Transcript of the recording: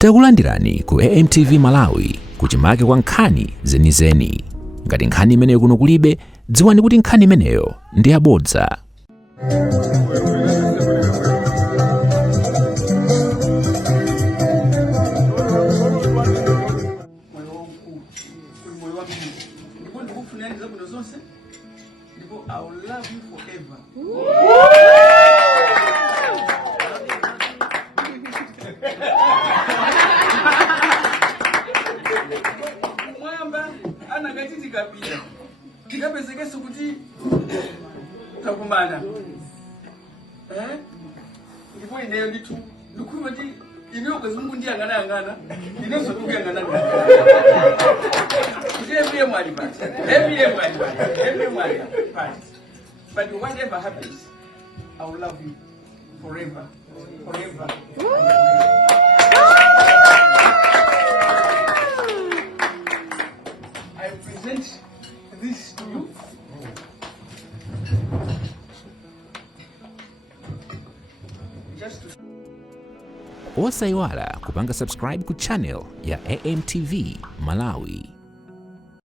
Takulandirani ku AMTV Malawi kuchimake kwa nkhani zenizeni. Ngati nkhani imeneyo kuno kulibe, dziwani kuti nkhani imeneyo ndi yabodza. I will love you forever. Mwamba anagachitika pia. Tikapezekesa kuti takumana. Ndipo ineyo nditu ndikuva kuti ineyo kwezungu ndiyangana inezo tukuyangana. Every part. But whatever happens, I will love you forever. I present this to you. Just to Osaiwala kupanga subscribe ku channel ya AMTV Malawi.